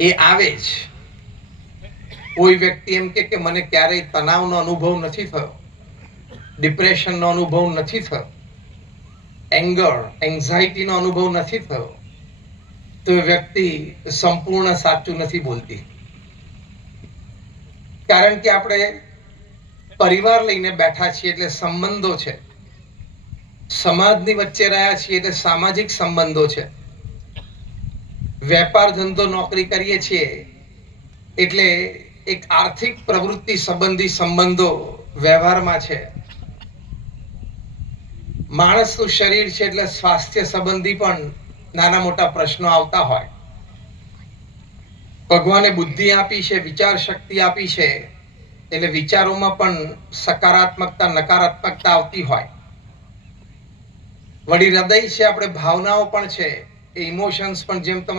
એ આવે જ. કોઈ વ્યક્તિ એમ કે મને ક્યારેય તણાવનો અનુભવ નથી થયો, ડિપ્રેશનનો અનુભવ નથી થયો, એંગર એન્ઝાઇટીનો અનુભવ નથી થયો, તો એ વ્યક્તિ સંપૂર્ણ સાચું નથી બોલતી. કારણ કે આપણે પરિવાર લઈને બેઠા છીએ એટલે સંબંધો છે, સમાજની વચ્ચે રહ્યા છીએ એટલે સામાજિક સંબંધો છે, વેપાર ધંધો નોકરી કરીએ છીએ એટલે એક આર્થિક પ્રવૃત્તિ સંબંધી સંબંધો વ્યવહારમાં છે. માણસનું શરીર છે એટલે સ્વાસ્થ્ય સંબંધી પણ નાના મોટા પ્રશ્નો આવતા હોય. ભગવાને બુદ્ધિ આપી છે, વિચાર શક્તિ આપી છે, એટલે વિચારોમાં પણ સકારાત્મકતા નકારાત્મકતા આવતી હોય. વળી હૃદય છે, આપણે ભાવનાઓ પણ છે, એ ઇમોશન્સ પણ જેમ તમારે